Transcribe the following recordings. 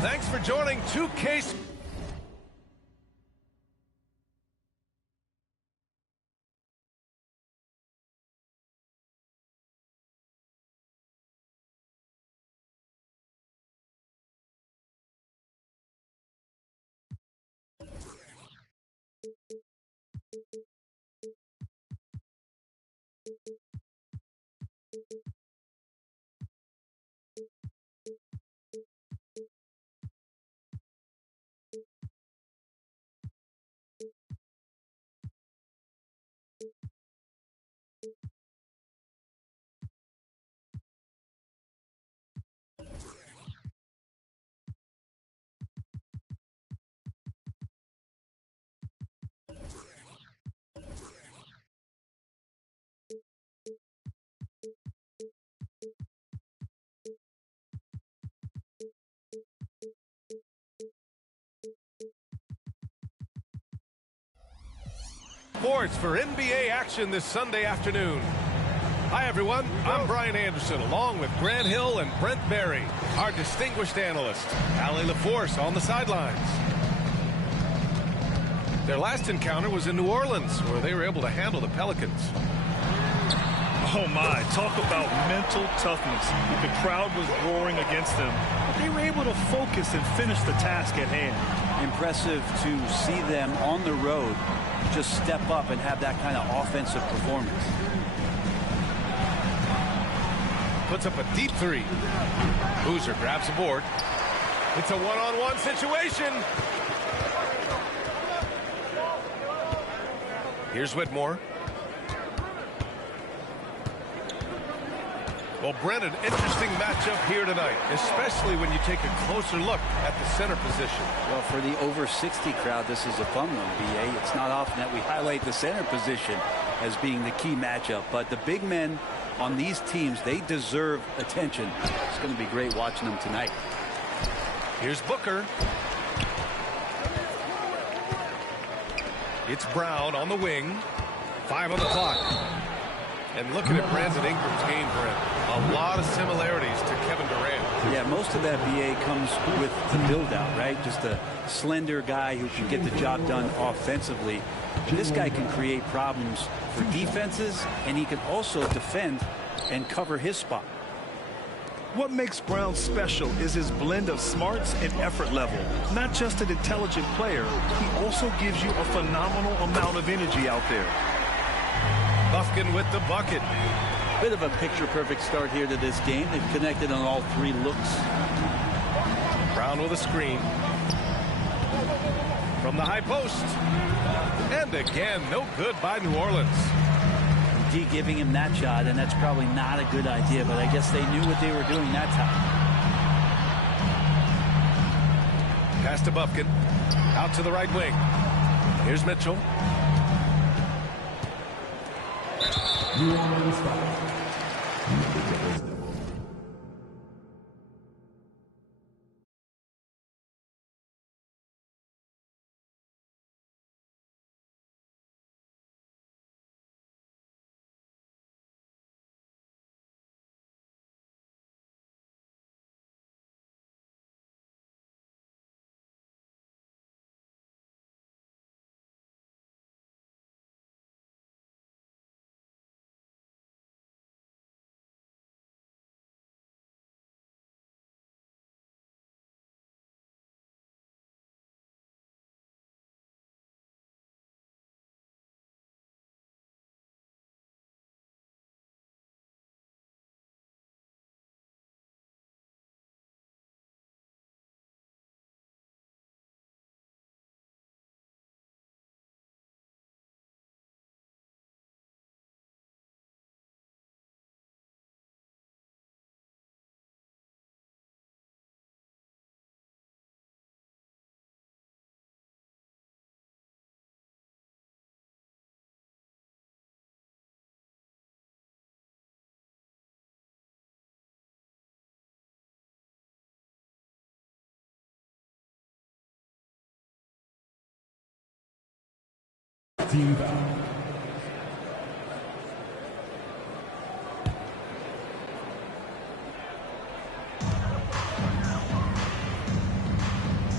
Thanks for joining 2K. Sports for NBA action this Sunday afternoon. Hi, everyone. I'm Brian Anderson, along with Grant Hill and Brent Barry, our distinguished analyst. Allie LaForce on the sidelines. Their last encounter was in New Orleans, where they were able to handle the Pelicans. Oh, my. Talk about mental toughness. The crowd was roaring against them, but they were able to focus and finish the task at hand. Impressive to see them on the road just step up and have that kind of offensive performance. Puts up a deep three. Boozer grabs a board. It's a one-on-one situation. Here's Whitmore. Well, Brent, an interesting matchup here tonight, especially when you take a closer look at the center position. Well, for the over 60 crowd, this is a fun one, B.A. It's not often that we highlight the center position as being the key matchup, but the big men on these teams, they deserve attention. It's going to be great watching them tonight. Here's Booker. It's Brown on the wing. 5 on the clock. And looking at Brandon Ingram's game, Brent, a lot of similarities to Kevin Durant. Yeah, most of that, B.A., comes with the build-out, right? Just a slender guy who can get the job done offensively. This guy can create problems for defenses, and he can also defend and cover his spot. What makes Brown special is his blend of smarts and effort level. Not just an intelligent player, he also gives you a phenomenal amount of energy out there. Bufkin with the bucket. Bit of a picture-perfect start here to this game. They've connected on all 3 looks. Brown with a screen. From the high post. And again, no good by New Orleans. D giving him that shot, and that's probably not a good idea, but I guess they knew what they were doing that time. Pass to Bufkin. Out to the right wing. Here's Mitchell. New Orleans foul. Team foul.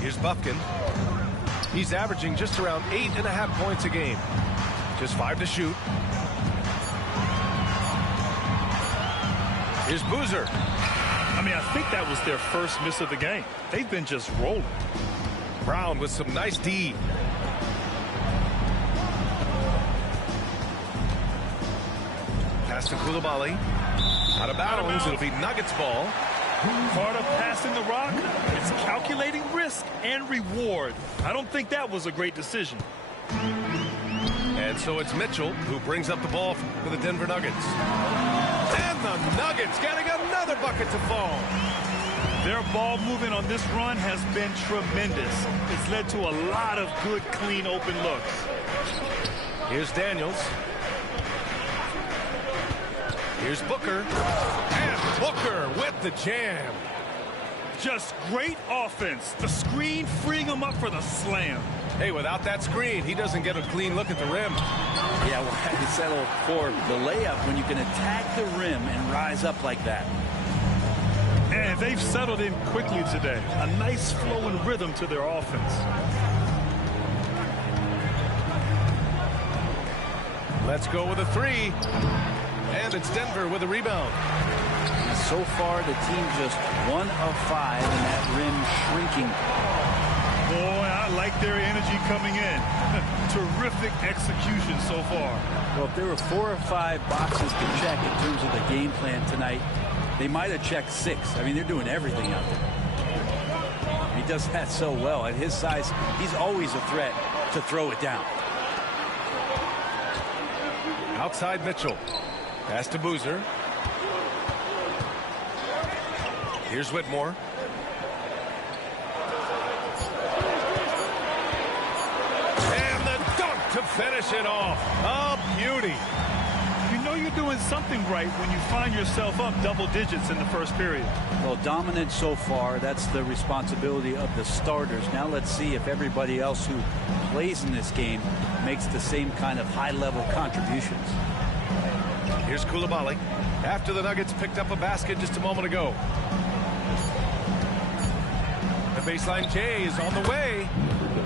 Here's Bufkin. He's averaging just around 8.5 points a game. Just 5 to shoot. Here's Boozer. I mean, I think that was their first miss of the game. They've been just rolling. Brown with some nice D. Pass to Coulibaly. Out of bounds. It'll be Nuggets ball. Part of passing the rock, it's calculating risk and reward. I don't think that was a great decision. And so it's Mitchell who brings up the ball for the Denver Nuggets. And the Nuggets getting another bucket to fall. Their ball movement on this run has been tremendous. It's led to a lot of good, clean, open looks. Here's Daniels. Here's Booker. And Booker with the jam. Just great offense. The screen freeing him up for the slam. Hey, without that screen, he doesn't get a clean look at the rim. Yeah, well, I settle for the layup when you can attack the rim and rise up like that. And they've settled in quickly today. A nice flow and rhythm to their offense. Let's go with a 3. And it's Denver with a rebound. And so far, the team just 1 of 5 and that rim shrinking. Boy, I like their energy coming in. Terrific execution so far. Well, if there were 4 or 5 boxes to check in terms of the game plan tonight, they might have checked 6. I mean, they're doing everything out there. He does that so well. At his size, he's always a threat to throw it down. Outside Mitchell. Pass to Boozer. Here's Whitmore. And the dunk to finish it off. A beauty. You know you're doing something right when you find yourself up double digits in the first period. Well, dominant so far. That's the responsibility of the starters. Now let's see if everybody else who plays in this game makes the same kind of high-level contributions. Here's Coulibaly. After the Nuggets picked up a basket just a moment ago. The baseline J is on the way.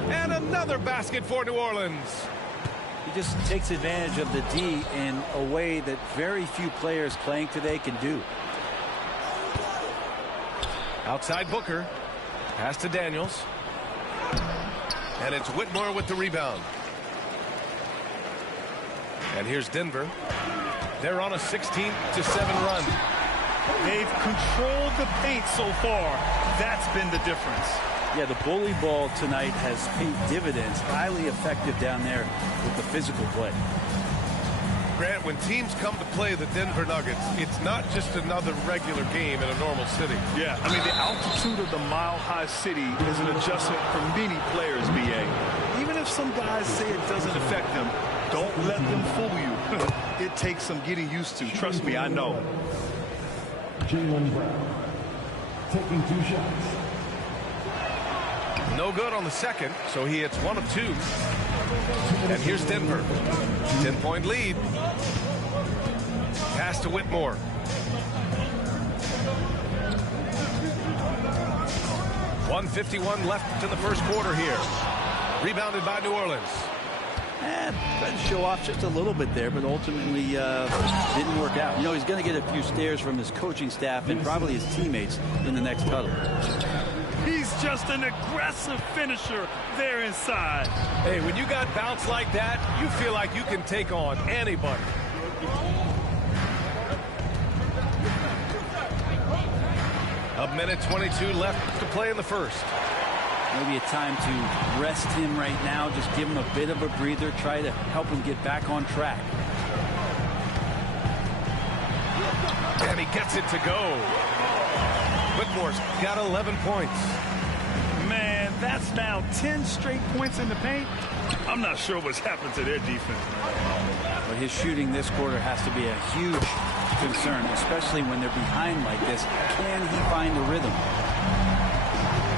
And another basket for New Orleans. He just takes advantage of the D in a way that very few players playing today can do. Outside Booker. Pass to Daniels. And it's Whitmore with the rebound. And here's Denver. They're on a 16-7 run. They've controlled the paint so far. That's been the difference. Yeah, the bully ball tonight has paid dividends. Highly effective down there with the physical play. Grant, when teams come to play the Denver Nuggets, it's not just another regular game in a normal city. Yeah, I mean, the altitude of the mile-high city is an adjustment for many players, BA. Even if some guys say it doesn't affect them, don't let them fool you. It takes some getting used to. Trust me, I know. Jaylen Brown taking 2 shots. No good on the second, so he hits 1 of 2. And here's Denver. 10-point lead. Pass to Whitmore. .151 left in the first quarter here. Rebounded by New Orleans. Tried to show off just a little bit there, but ultimately didn't work out. You know, he's going to get a few stares from his coaching staff and probably his teammates in the next huddle. He's just an aggressive finisher there inside. Hey, when you got bounce like that, you feel like you can take on anybody. A minute 22 left to play in the first. Maybe a time to rest him right now, just give him a bit of a breather, try to help him get back on track. And he gets it to go. Whitmore's got 11 points. Man, that's now 10 straight points in the paint. I'm not sure what's happened to their defense. But his shooting this quarter has to be a huge concern, especially when they're behind like this. Can he find the rhythm?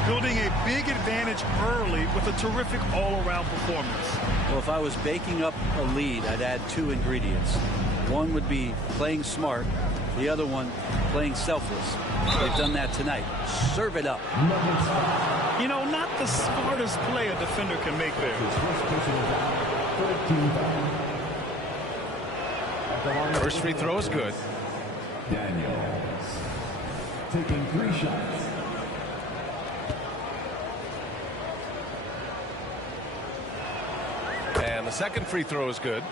Building a big advantage early with a terrific all-around performance. Well, if I was baking up a lead, I'd add 2 ingredients. One would be playing smart. The other one, playing selfless. They've done that tonight. Serve it up. You know, not the the smartest play a defender can make there. First free throw is good. Daniels taking 3 shots. And the second free throw is good.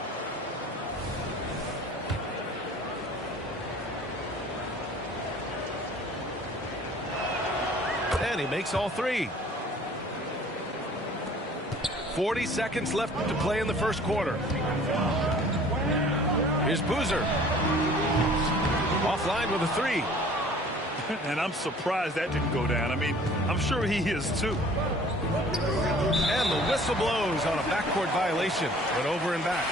And he makes all 3. 40 seconds left to play in the first quarter. Here's Boozer. Offline with a 3. And I'm surprised that didn't go down. I mean, I'm sure he is too. And the whistle blows on a backcourt violation. Went over and back.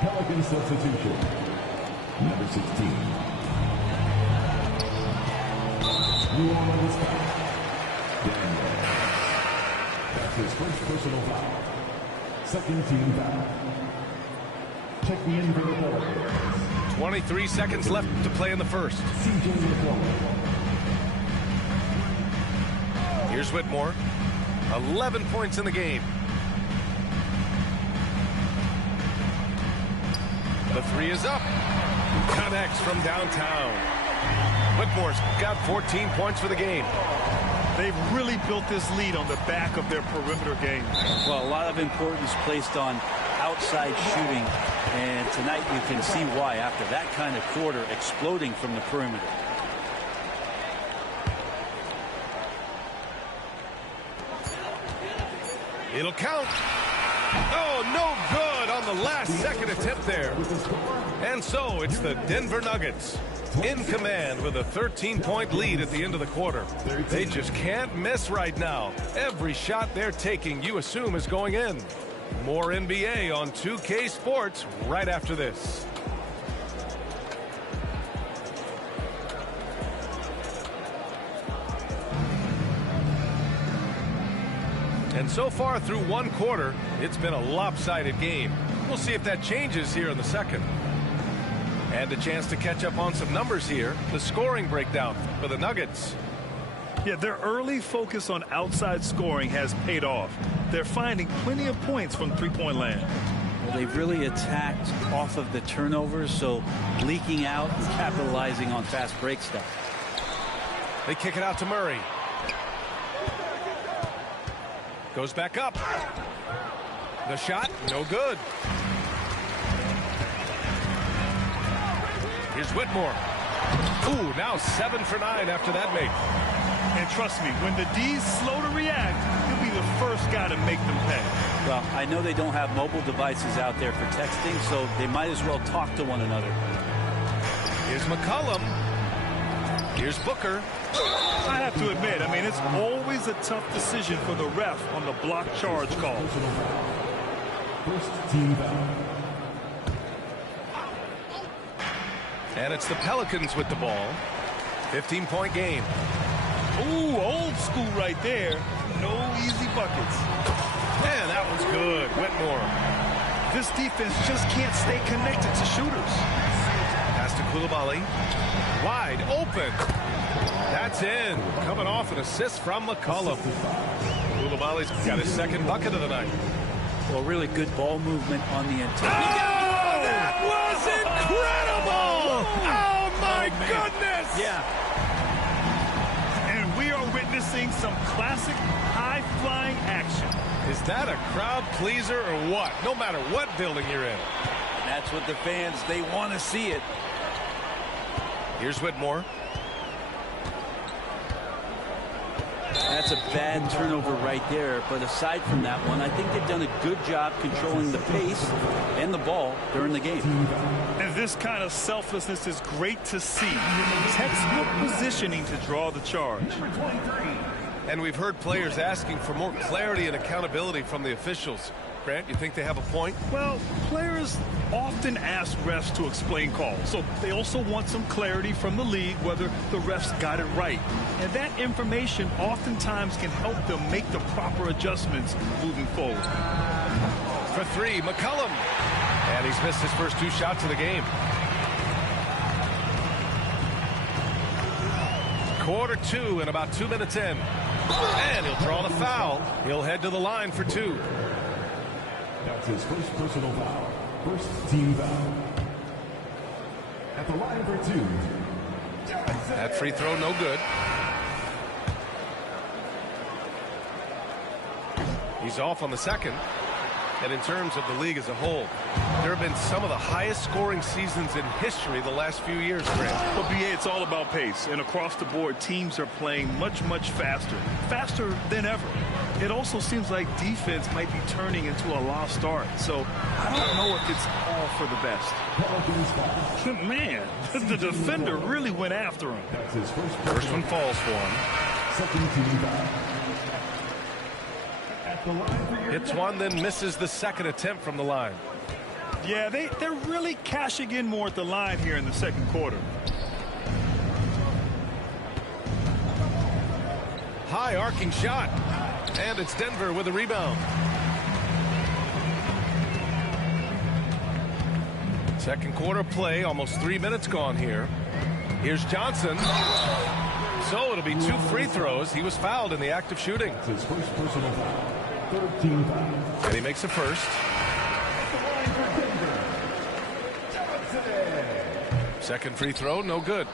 Pelican substitution. Number 16. New Orleans foul. Daniels. That's his first personal foul. Second team foul. Checking in for the Pelicans. 23 seconds left to play in the first. CJ McCollum. Here's Whitmore. 11 points in the game. The 3 is up. Connects from downtown. Whitmore's got 14 points for the game. They've really built this lead on the back of their perimeter game. Well, a lot of importance placed on outside shooting, and tonight you can see why after that kind of quarter exploding from the perimeter. It'll count. Oh, no good on the last second attempt there. And so it's the Denver Nuggets in command with a 13-point lead at the end of the quarter. They just can't miss right now. Every shot they're taking, you assume, is going in. More NBA on 2K Sports right after this. And so far through one quarter, it's been a lopsided game. We'll see if that changes here in the second. And a chance to catch up on some numbers here. The scoring breakdown for the Nuggets. Yeah, their early focus on outside scoring has paid off. They're finding plenty of points from three-point land. Well, they've really attacked off of the turnovers, so leaking out and capitalizing on fast break stuff. They kick it out to Murray. Goes back up. The shot, no good. Here's Whitmore. Ooh, now 7 for 9 after that make. And trust me, when the D's slow to react, he'll be the first guy to make them pay. Well, I know they don't have mobile devices out there for texting, so they might as well talk to one another. Here's McCollum. Here's Booker. I have to admit, I mean, it's always a tough decision for the ref on the block charge call. First team foul. And it's the Pelicans with the ball. 15-point game. Ooh, old school right there. No easy buckets. Man, that one's good. Whitmore. This defense just can't stay connected to shooters. Pass to Coulibaly. Wide open. That's in. Coming off an assist from McCollum. Coulibaly's got his second bucket of the night. Well, really good ball movement on the entire. Oh, that was incredible! Oh, my goodness! Yeah. And we are witnessing some classic high-flying action. Is that a crowd pleaser or what? No matter what building you're in. That's what the fans, they want to see it. Here's Whitmore. That's a bad turnover right there. But aside from that one, I think they've done a good job controlling the pace and the ball during the game. And this kind of selflessness is great to see. Textbook positioning to draw the charge. And we've heard players asking for more clarity and accountability from the officials. Grant, you think they have a point? Well, players often ask refs to explain calls, so they also want some clarity from the league whether the refs got it right. And that information oftentimes can help them make the proper adjustments moving forward. For 3, McCollum. And he's missed his first 2 shots of the game. Quarter 2 and about 2 minutes in. And he'll draw the foul. He'll head to the line for 2. That's his first personal foul. First team foul. At the line for 2. That free throw no good. He's off on the second. And in terms of the league as a whole, there have been some of the highest scoring seasons in history the last few years, Grant. But BA, it's all about pace. And across the board, teams are playing much, much faster. Faster than ever. It also seems like defense might be turning into a lost art. So I don't know if it's all for the best. Man, the defender really went after him. That's his First one falls for him. Second team foul. At the line for your Hits one, then misses the second attempt from the line. Yeah, they're really cashing in more at the line here in the second quarter. High arcing shot. And it's Denver with a rebound. Second quarter play, almost 3 minutes gone here. Here's Johnson. So it'll be 2 free throws. He was fouled in the act of shooting. That's his first personal foul. Third team foul. And he makes the first. Second free throw, no good.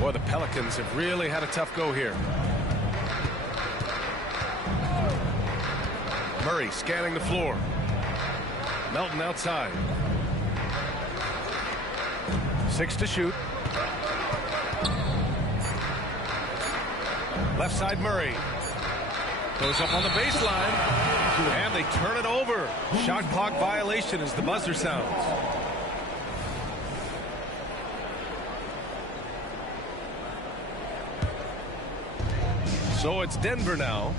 Boy, the Pelicans have really had a tough go here. Murray scanning the floor. Melton outside. 6 to shoot. Left side Murray. Goes up on the baseline. And they turn it over. Shot clock violation as the buzzer sounds. So it's Denver now.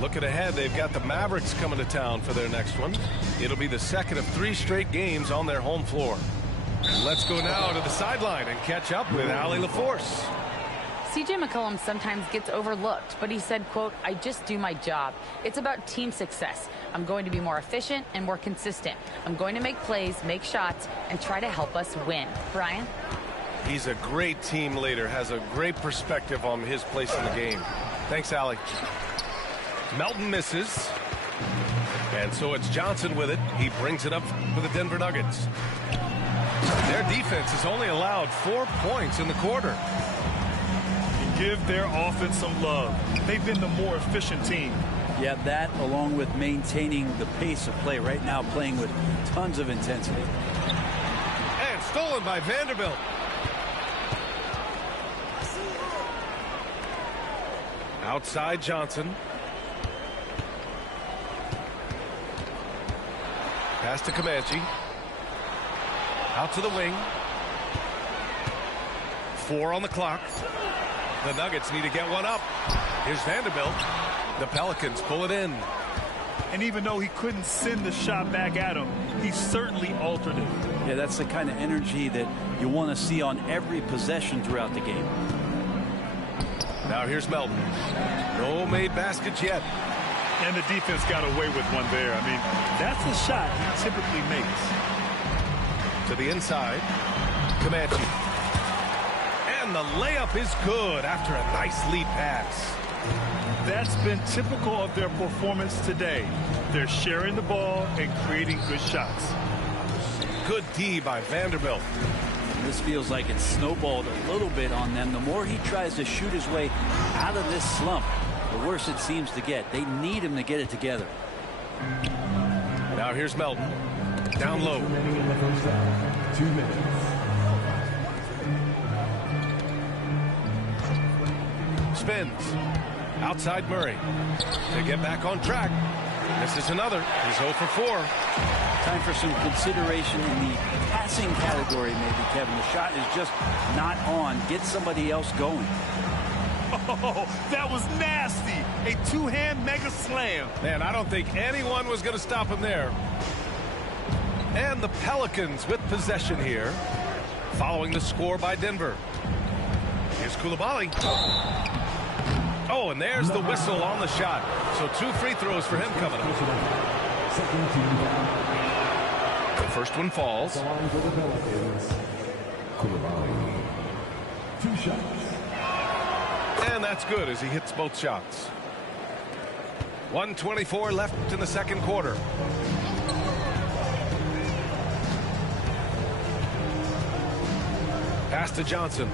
Looking ahead, they've got the Mavericks coming to town for their next one. It'll be the second of 3 straight games on their home floor. Let's go now to the sideline and catch up with Allie LaForce. CJ McCollum sometimes gets overlooked, but he said, quote, "I just do my job. It's about team success. I'm going to be more efficient and more consistent. I'm going to make plays, make shots, and try to help us win." Brian? He's a great team leader, has a great perspective on his place in the game. Thanks, Allie. Melton misses. And so it's Johnson with it. He brings it up for the Denver Nuggets. Their defense has only allowed 4 points in the quarter. Give their offense some love. They've been the more efficient team. Yeah, that along with maintaining the pace of play right now, playing with tons of intensity. And stolen by Vanderbilt. Outside Johnson. Pass to Comanche. Out to the wing. 4 on the clock. The Nuggets need to get one up. Here's Vanderbilt. The Pelicans pull it in. And even though he couldn't send the shot back at him, he certainly altered it. Yeah, that's the kind of energy that you want to see on every possession throughout the game. Now here's Melton. No made baskets yet. And the defense got away with one there. I mean, that's the shot he typically makes. To the inside. Comanche. And the layup is good after a nice lead pass. That's been typical of their performance today. They're sharing the ball and creating good shots. Good D by Vanderbilt. This feels like it's snowballed a little bit on them. The more he tries to shoot his way out of this slump, the worse it seems to get. They need him to get it together. Now here's Melton. Down low. Remaining in the first half. 2 minutes. Spins. Outside Murray. To get back on track. This is another. He's 0 for 4. Time for some consideration in the passing category, maybe, Kevin. The shot is just not on. Get somebody else going. Oh, that was nasty. A two-hand mega slam. Man, I don't think anyone was going to stop him there. And the Pelicans with possession here, following the score by Denver. Here's Coulibaly. Oh, and there's the whistle on the shot. So 2 free throws for him coming up. Second team foul. The first one falls. The line for the Pelicans. Coulibaly. shots. And that's good as he hits both shots. 1:24 left in the second quarter. Pass to Johnson.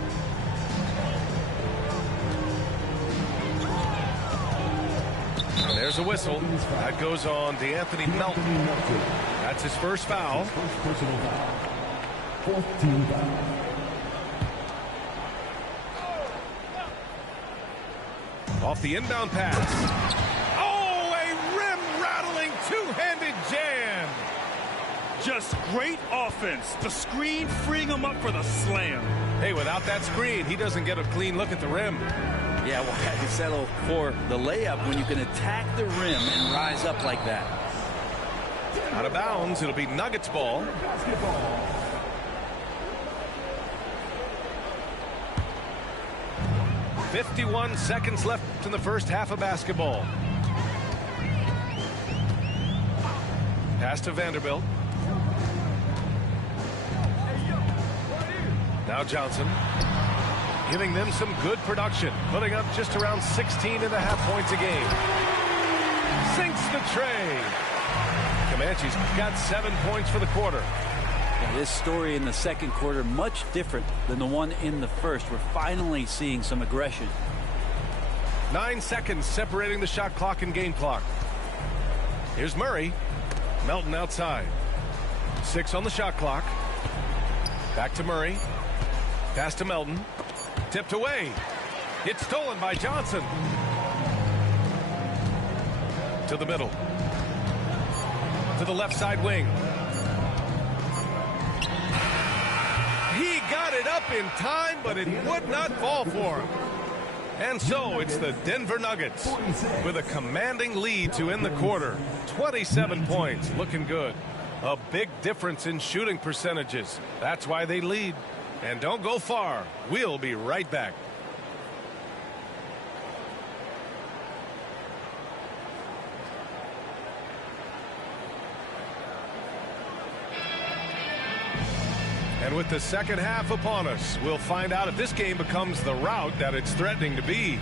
And there's a whistle. That goes on DeAnthony Melton. That's his first foul. First personal foul. Fourth team foul. Off the inbound pass. Oh, a rim-rattling two-handed jam. Just great offense. The screen freeing him up for the slam. Hey, without that screen, he doesn't get a clean look at the rim. Yeah, why settle for the layup when you can attack the rim and rise up like that? Out of bounds, it'll be Nuggets ball. Basketball. 51 seconds left in the first half of basketball. Pass to Vanderbilt. Now Johnson. Giving them some good production. Putting up just around 16.5 points a game. Sinks the tray. Comanches got 7 points for the quarter. Yeah, this story in the second quarter much different than the one in the first. We're finally seeing some aggression. 9 seconds separating the shot clock and game clock. Here's Murray. Melton outside. 6 on the shot clock. Back to Murray. Pass to Melton. Tipped away. It's stolen by Johnson. To the middle. To the left side wing. He got it up in time, but it would not fall for him. And so it's the Denver Nuggets with a commanding lead to end the quarter. 27 points, looking good. A big difference in shooting percentages. That's why they lead. And don't go far. We'll be right back. And with the second half upon us, we'll find out if this game becomes the rout that it's threatening to be.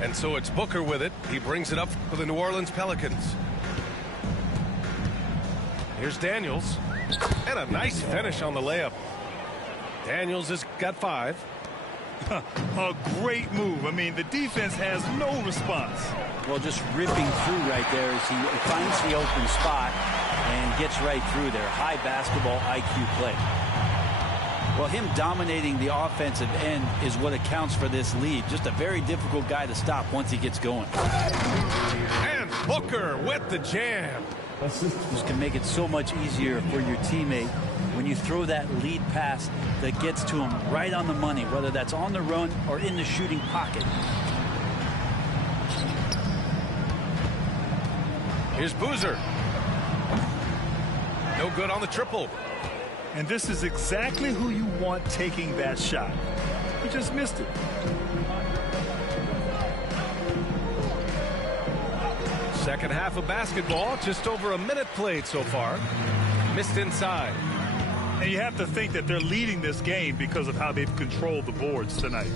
And so it's Booker with it. He brings it up for the New Orleans Pelicans. Here's Daniels. And a nice finish on the layup. Daniels has got 5. A great move. I mean, the defense has no response. Well, just ripping through right there as he finds the open spot and gets right through there. High basketball IQ play. Well, him dominating the offensive end is what accounts for this lead. Just a very difficult guy to stop once he gets going. And Booker with the jam. This can make it so much easier for your teammate when you throw that lead pass that gets to him right on the money, whether that's on the run or in the shooting pocket. Here's Boozer. No good on the triple. And this is exactly who you want taking that shot. He just missed it. Second half of basketball, just over a minute played so far. Missed inside. And you have to think that they're leading this game because of how they've controlled the boards tonight.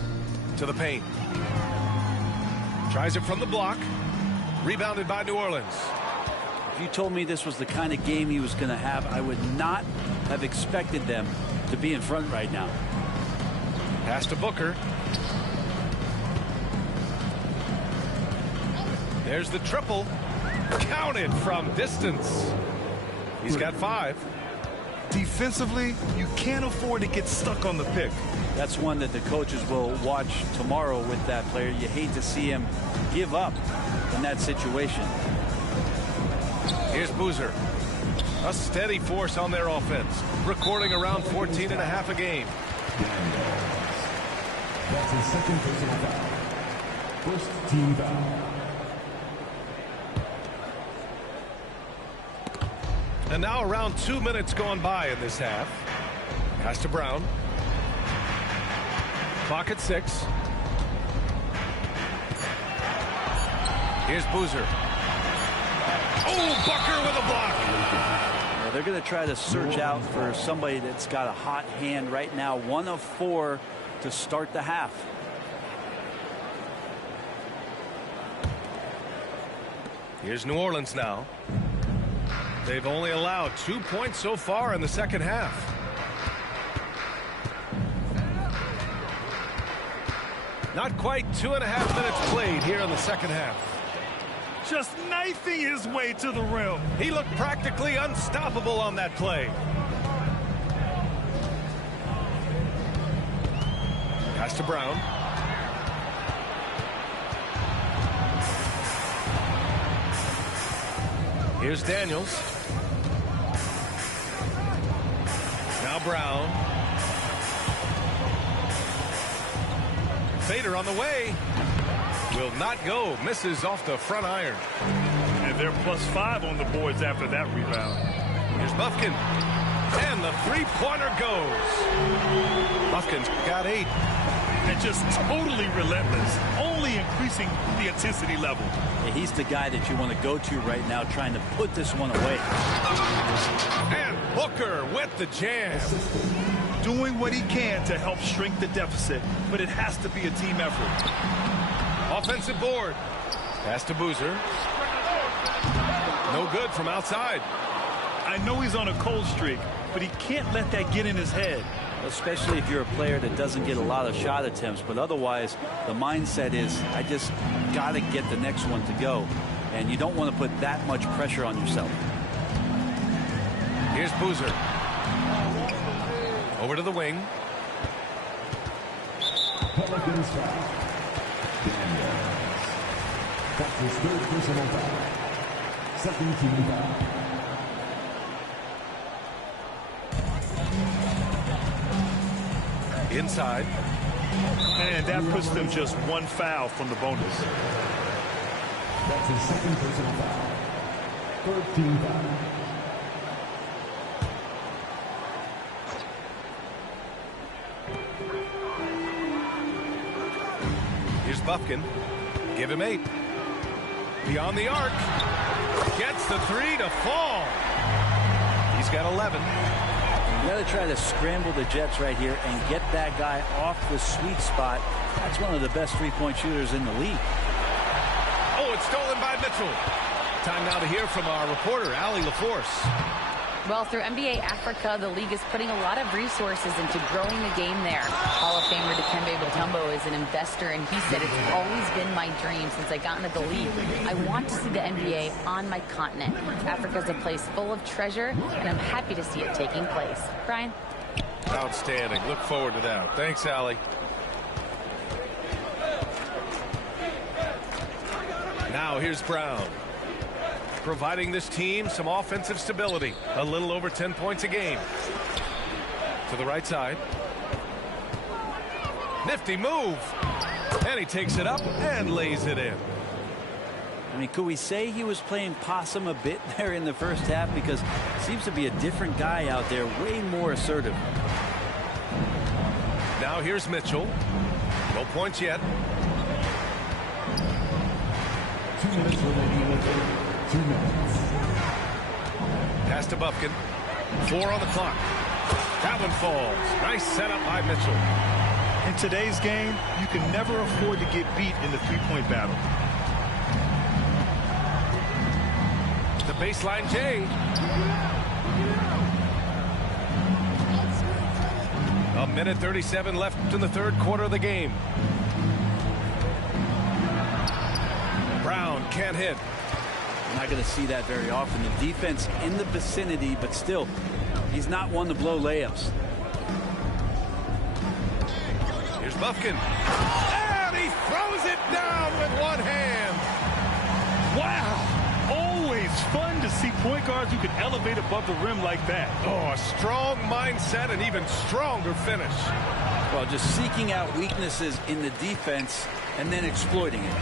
To the paint. Tries it from the block. Rebounded by New Orleans. If you told me this was the kind of game he was going to have, I would not have expected them to be in front right now. Pass to Booker. There's the triple. Counted from distance. He's got 5. Defensively, you can't afford to get stuck on the pick. That's one that the coaches will watch tomorrow with that player. You hate to see him give up in that situation. Here's Boozer. A steady force on their offense. Recording around 14.5 a game. That's his second personal foul. First team foul. And now around 2 minutes gone by in this half. Pass to Brown. Clock at 6. Here's Boozer. Oh, Booker with a block. Well, they're going to try to search out for somebody that's got a hot hand right now. 1 of 4 to start the half. Here's New Orleans now. They've only allowed 2 points so far in the second half. Not quite 2.5 minutes played here in the second half. Just knifing his way to the rim. He looked practically unstoppable on that play. Pass to Brown. Here's Daniels. Now Brown. Fader on the way. Will not go. Misses off the front iron. And they're +5 on the boards after that rebound. Here's Bufkin. And the three-pointer goes. Bufkin's got 8. And just totally relentless. Only increasing the intensity level. Yeah, he's the guy that you want to go to right now, trying to put this one away. And Booker with the jam. Doing what he can to help shrink the deficit, but it has to be a team effort. Offensive board. Pass to Boozer. No good from outside. I know he's on a cold streak, but he can't let that get in his head. Especially if you're a player that doesn't get a lot of shot attempts, but otherwise the mindset is, I just got to get the next one to go, and you don't want to put that much pressure on yourself. Here's Boozer. Over to the wing. Pelicans foul. Daniels. That's his 3rd personal foul. 2nd team foul. Inside. And that puts them just 1 foul from the bonus. That's his 2nd personal foul. 3rd team foul. Here's Bufkin. Give him 8. Beyond the arc. Gets the 3 to fall. He's got 11. You got to try to scramble the Jets right here and get that guy off the sweet spot. That's one of the best three-point shooters in the league. Oh, it's stolen by Mitchell. Time now to hear from our reporter, Allie LaForce. Well, through NBA Africa, the league is putting a lot of resources into growing the game there. Hall of Famer Dikembe Mutombo is an investor, and he said, it's always been my dream since I got into the league. I want to see the NBA on my continent. Africa's a place full of treasure, and I'm happy to see it taking place. Brian? Outstanding. Look forward to that. Thanks, Allie. Now here's Brown. Providing this team some offensive stability. A little over 10 points a game. To the right side. Nifty move. And he takes it up and lays it in. I mean, could we say he was playing possum a bit there in the first half? Because it seems to be a different guy out there, way more assertive. Now here's Mitchell. No points yet. 2 minutes remaining in the game. 2 minutes. Pass to Bufkin. 4 on the clock. That one falls. Nice setup by Mitchell. In today's game, you can never afford to get beat in the three-point battle. The baseline J. A minute 37 left in the 3rd quarter of the game. Brown can't hit. You're not going to see that very often. The defense in the vicinity, but still, he's not one to blow layups. Here's Bufkin. And he throws it down with one hand. Wow! Always fun to see point guards who can elevate above the rim like that. Oh, a strong mindset and even stronger finish. Well, just seeking out weaknesses in the defense and then exploiting it.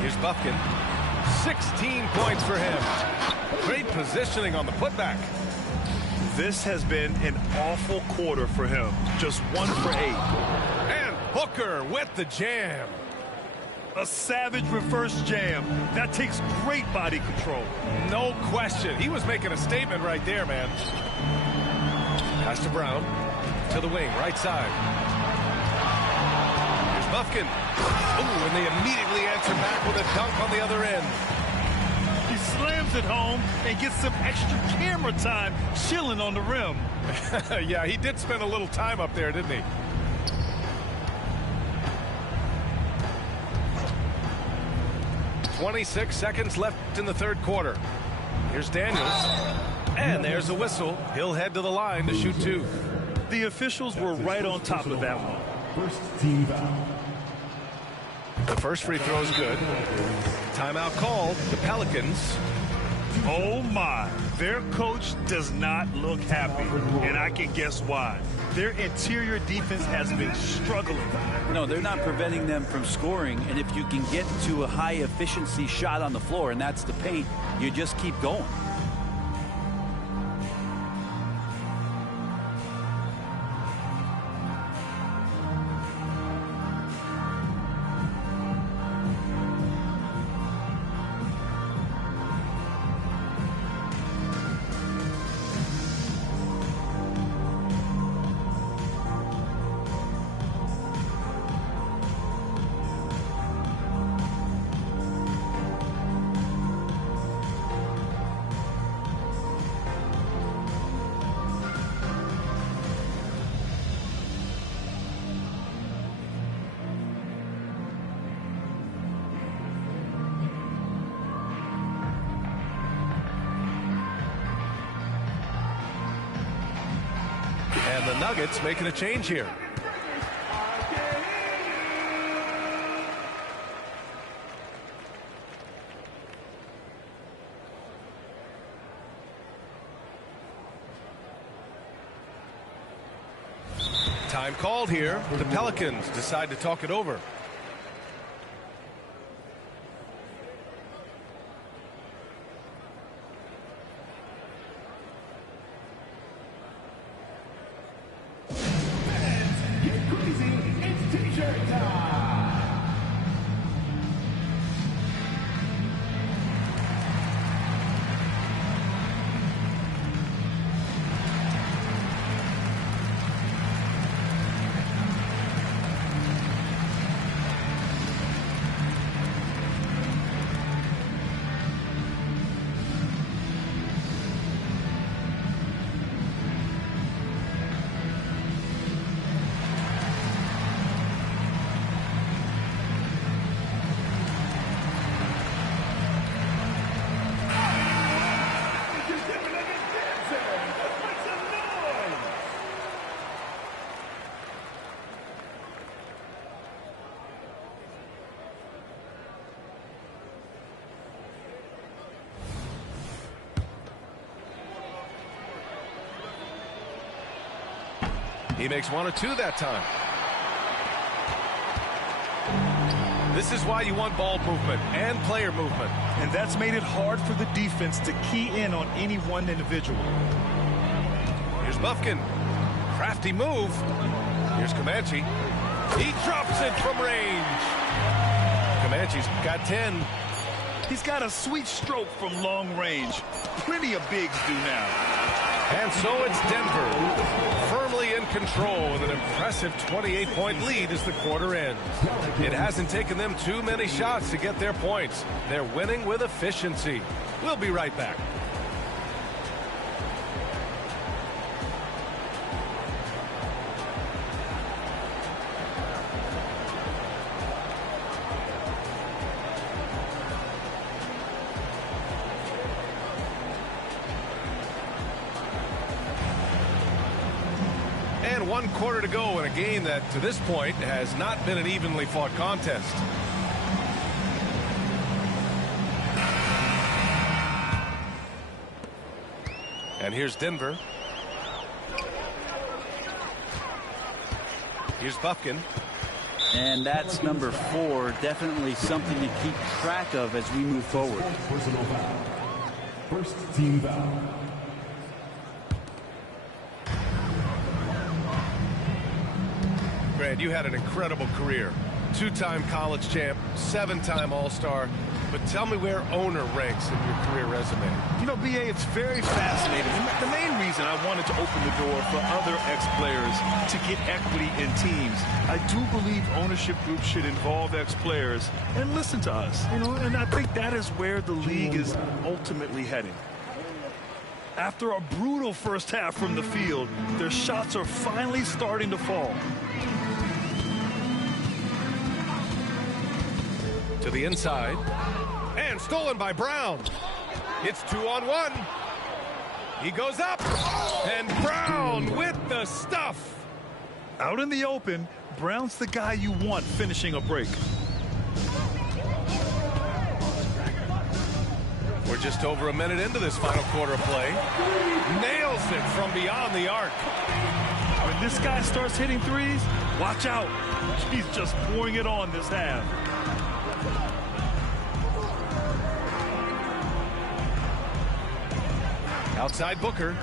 Here's Bufkin. 16 points for him. Great positioning on the putback. This has been an awful quarter for him. Just 1 for 8. And Booker with the jam. A savage reverse jam. That takes great body control. No question. He was making a statement right there, man. Pass to Brown. To the wing, right side. Here's Bufkin. Ooh, and they immediately answer back with a dunk on the other end. He slams it home and gets some extra camera time chilling on the rim. Yeah, he did spend a little time up there, didn't he? "26 seconds left in the third quarter. Here's Daniels. And there's a whistle. He'll head to the line to shoot two. The officials were right on top of that one. First team foul. The first free throw is good. Timeout called. The Pelicans. Oh my, their coach does not look happy, and I can guess why. Their interior defense has been struggling. No, they're not preventing them from scoring, and if you can get to a high efficiency shot on the floor, and that's the paint, you just keep going. And the Nuggets making a change here. Time called here. The Pelicans decide to talk it over. He makes one or two that time. This is why you want ball movement and player movement. And that's made it hard for the defense to key in on any one individual. Here's Bufkin. Crafty move. Here's Comanche. He drops it from range. Comanche's got 10. He's got a sweet stroke from long range. Plenty of bigs do now. And so it's Denver, firmly in control with an impressive 28-point lead as the quarter ends. It hasn't taken them too many shots to get their points. They're winning with efficiency. We'll be right back. And 1 quarter to go in a game that, to this point, has not been an evenly fought contest. And here's Denver. Here's Bufkin. And that's number 4, definitely something to keep track of as we move forward. Personal foul. First team foul. Grant, you had an incredible career. Two-time college champ, 7-time All-Star. But tell me where owner ranks in your career resume. You know, BA, it's very fascinating. And the main reason I wanted to open the door for other ex-players to get equity in teams, I do believe ownership groups should involve ex-players and listen to us. You know, and I think that is where the league is ultimately heading. After a brutal first half from the field, their shots are finally starting to fall. To the inside. And stolen by Brown. It's 2-on-1. He goes up. And Brown with the stuff. Out in the open, Brown's the guy you want finishing a break. We're just over a minute into this final quarter of play. Nails it from beyond the arc. When this guy starts hitting threes, watch out. He's just pouring it on this half. Outside Booker.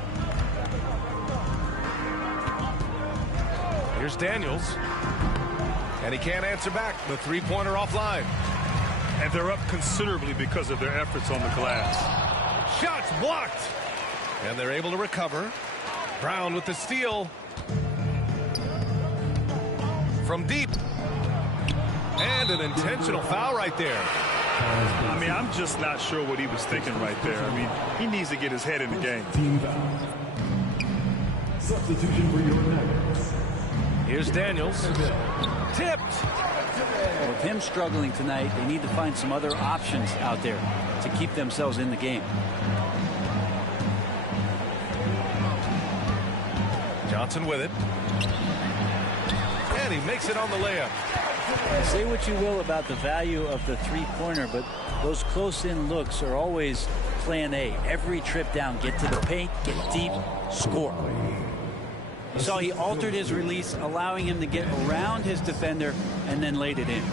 Here's Daniels. And he can't answer back. The three-pointer offline. And they're up considerably because of their efforts on the glass. Shots blocked. And they're able to recover. Brown with the steal. From deep. And an intentional foul right there. I mean, I'm just not sure what he was thinking right there. I mean, he needs to get his head in the game. Team foul. Substitution for your Nuggets. Here's Daniels. Tipped. With him struggling tonight, they need to find some other options out there to keep themselves in the game. Johnson with it. And he makes it on the layup. Say what you will about the value of the three-pointer, but those close-in looks are always plan A. Every trip down, get to the paint, get deep, score. You saw he altered his release, allowing him to get around his defender and then laid it in.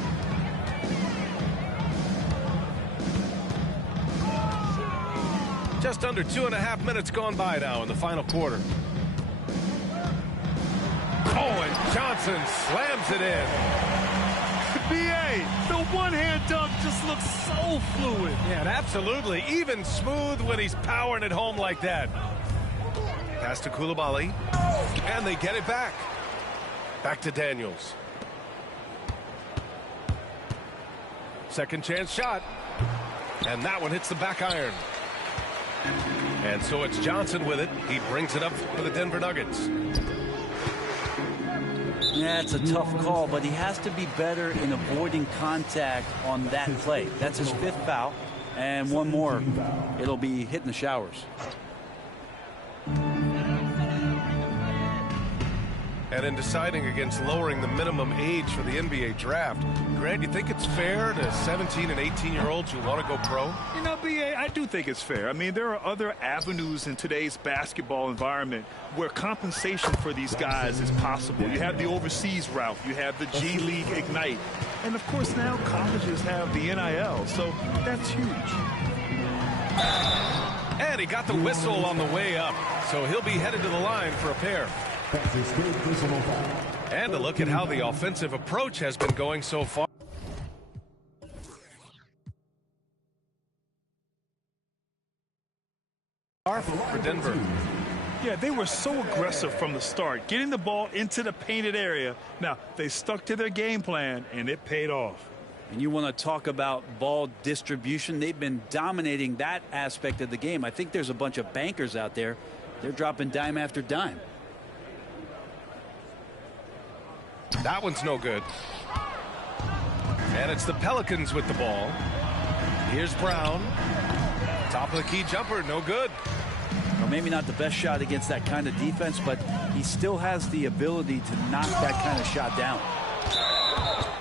Just under 2.5 minutes gone by now in the final quarter. Oh, and Johnson slams it in. BA, the one-hand dunk just looks so fluid. Yeah, absolutely. Even smooth when he's powering it home like that. Pass to Coulibaly. And they get it back. Back to Daniels. Second chance shot. And that one hits the back iron. And so it's Johnson with it. He brings it up for the Denver Nuggets. Yeah, it's a tough call, but he has to be better in avoiding contact on that play. That's his 5th foul, and one more. It'll be hitting the showers. And in deciding against lowering the minimum age for the NBA draft, Grant, you think it's fair to 17 and 18-year-olds who want to go pro? You know, BA, I do think it's fair. I mean, there are other avenues in today's basketball environment where compensation for these guys is possible. You have the overseas route. You have the G League Ignite. And, of course, now colleges have the NIL, so that's huge. And he got the whistle on the way up, so he'll be headed to the line for a pair. That's his 3rd personal foul. And a look at how the offensive approach has been going so far. For Denver. Yeah, they were so aggressive from the start, getting the ball into the painted area. Now, they stuck to their game plan, and it paid off. And you want to talk about ball distribution. They've been dominating that aspect of the game. I think there's a bunch of bankers out there. They're dropping dime after dime. That one's no good. And it's the Pelicans with the ball. Here's Brown. Top of the key jumper, no good. Well, maybe not the best shot against that kind of defense, but he still has the ability to knock that kind of shot down.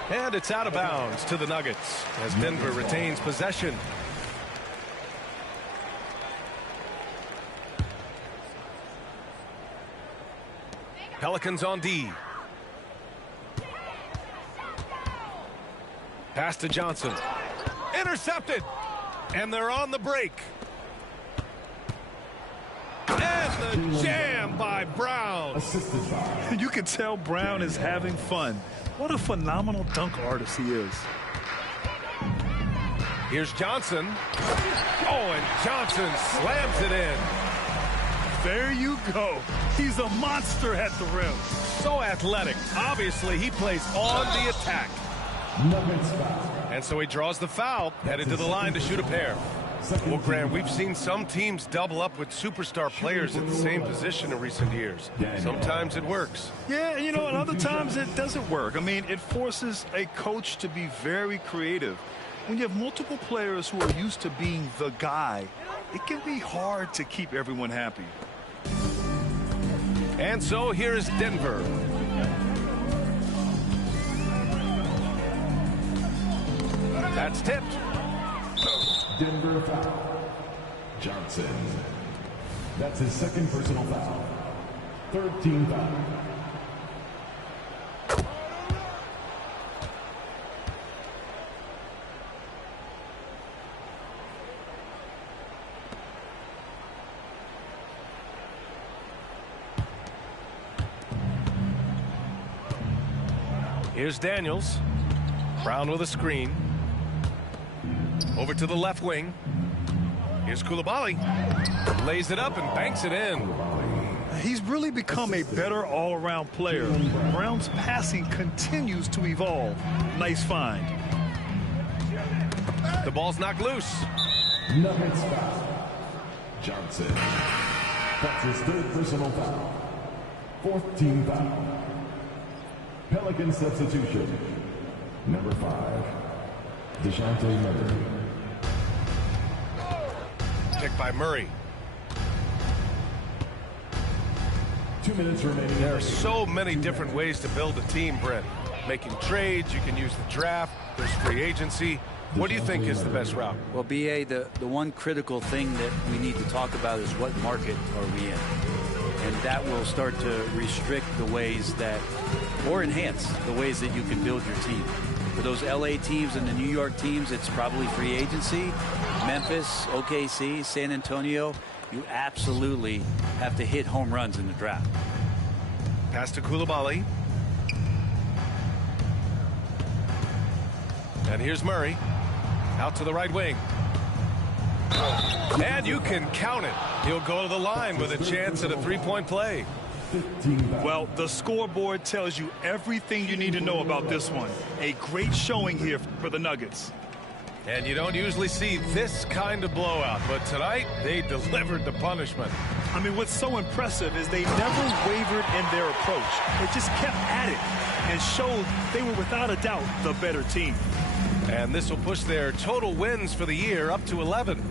And it's out of bounds to the Nuggets as Denver retains possession. Pelicans on D. Pass to Johnson. Intercepted. And they're on the break. And the jam by Brown. Assisted by. You can tell Brown is having fun. What a phenomenal dunk artist he is. Here's Johnson. Oh, and Johnson slams it in. There you go. He's a monster at the rim. So athletic. Obviously, he plays on the attack. Nuggets foul. And so he draws the foul, headed to the line to shoot a pair. Well, Grant, we've seen some teams double up with superstar players at the same position in recent years. Sometimes it works. Yeah, and you know, and other times it doesn't work. I mean, it forces a coach to be very creative. When you have multiple players who are used to being the guy, it can be hard to keep everyone happy. And so here is Denver. That's tipped. Denver foul. Johnson. That's his second personal foul. Third team foul. Here's Daniels. Brown with a screen. Over to the left wing. Here's Coulibaly. Lays it up and banks it in. He's really become a better all-around player. Brown's passing continues to evolve. Nice find. The ball's knocked loose. Nuggets foul. Johnson. That's his third personal foul. Fourth team foul. Pelican substitution. Number 5. DeJounte Murray. Picked by Murray. 2 minutes remaining. There are so many different ways to build a team, Brent. Making trades, you can use the draft, there's free agency. What do you think is the best route? Well, BA, the one critical thing that we need to talk about is what market are we in? And that will start to restrict the ways that, or enhance the ways that you can build your team. For those LA teams and the New York teams, it's probably free agency. Memphis, OKC, San Antonio, you absolutely have to hit home runs in the draft. Pass to Coulibaly. And here's Murray. Out to the right wing. And you can count it. He'll go to the line with a chance at a three-point play. Well, the scoreboard tells you everything you need to know about this one. A great showing here for the Nuggets. And you don't usually see this kind of blowout, but tonight they delivered the punishment. I mean, what's so impressive is they never wavered in their approach. They just kept at it and showed they were without a doubt the better team. And this will push their total wins for the year up to 11.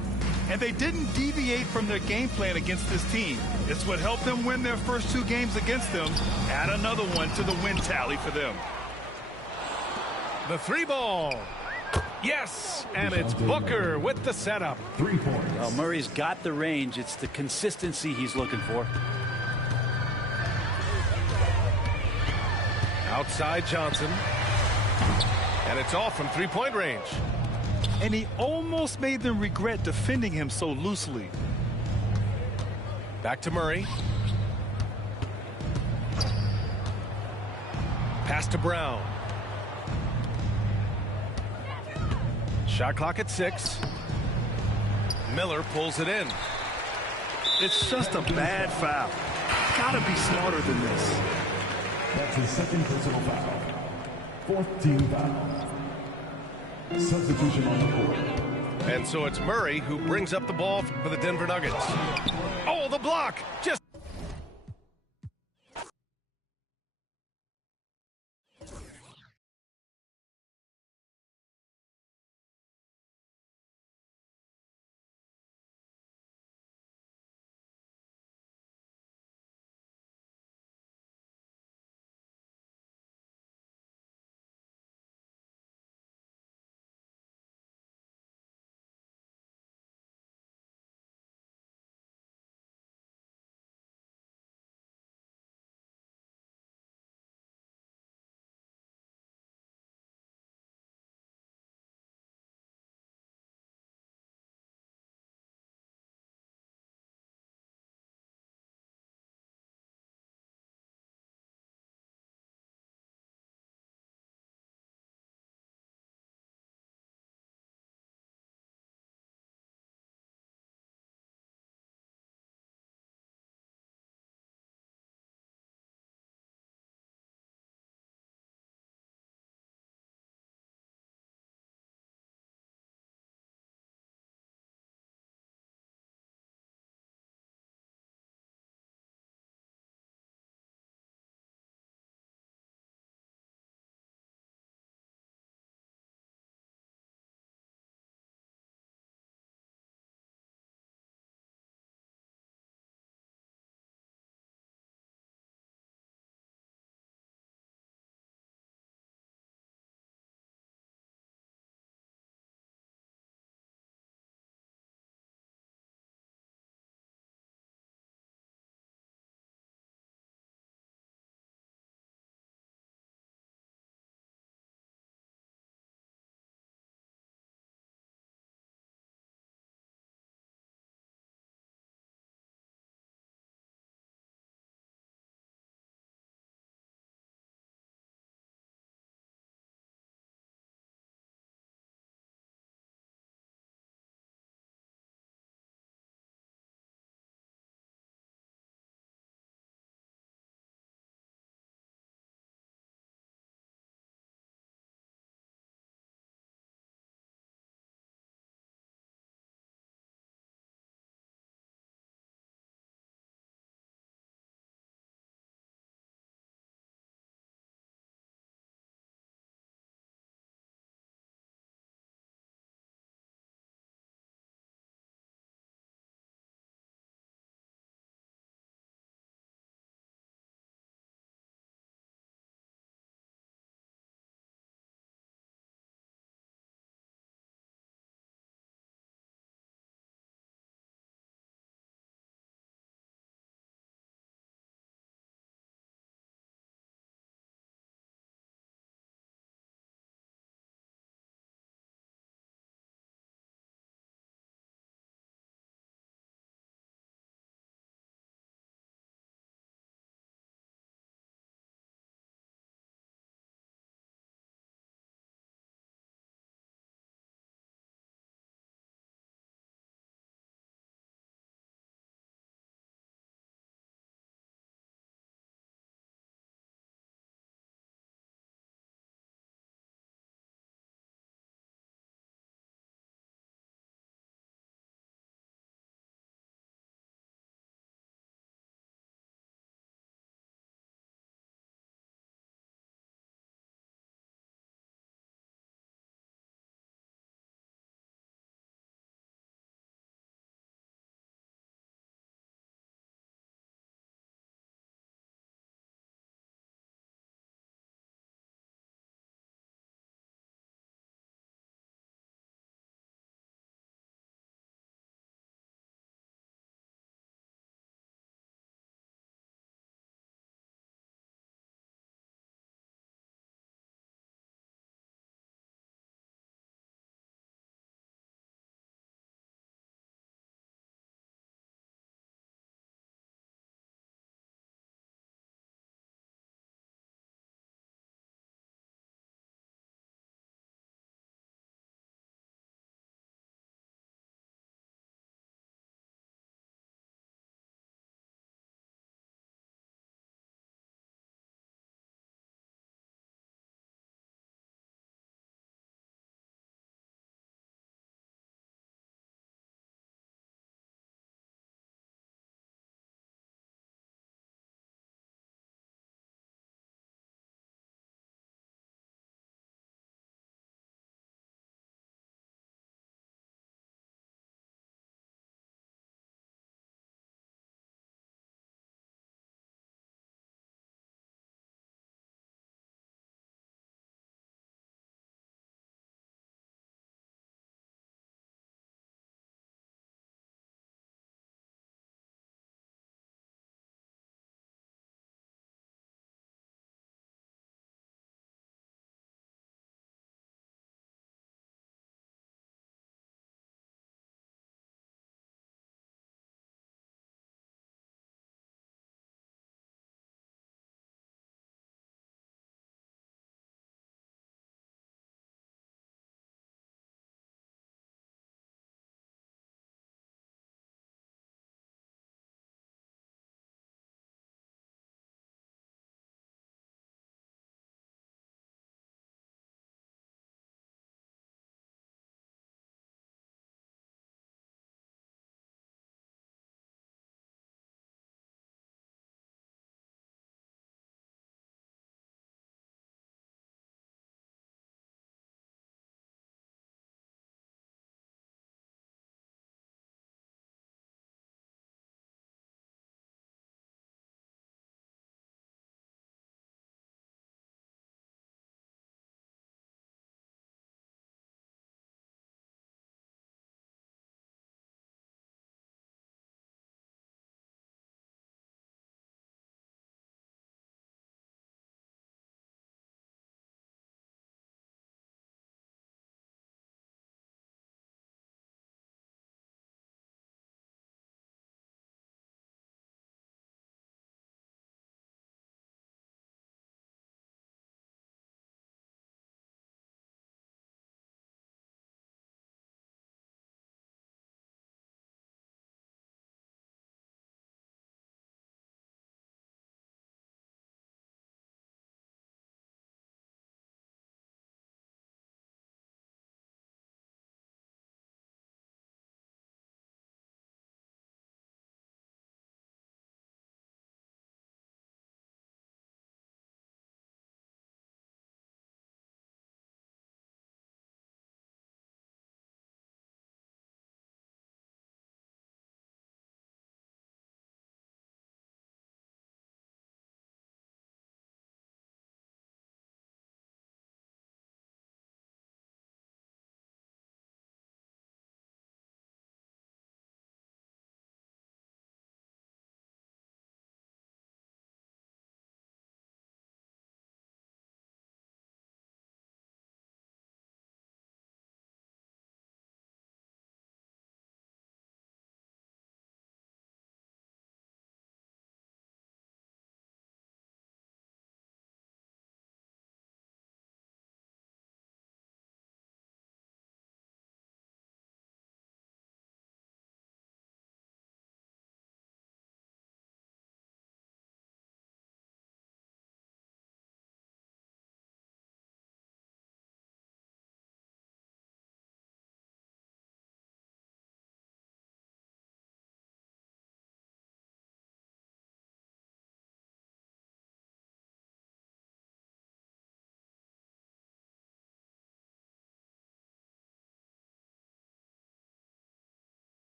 And they didn't deviate from their game plan against this team. It's what helped them win their first 2 games against them. Add another one to the win tally for them. The 3 ball. Yes, and it's Booker with the setup. 3 points. Well, Murray's got the range. It's the consistency he's looking for. Outside Johnson. And it's off from 3-point range. And he almost made them regret defending him so loosely. Back to Murray. Pass to Brown. Shot clock at 6. Miller pulls it in. It's just a bad foul. Gotta be smarter than this. That's his second personal foul. Fourth team foul. Substitution on the court. And so it's Murray who brings up the ball for the Denver Nuggets. Oh, the block! Just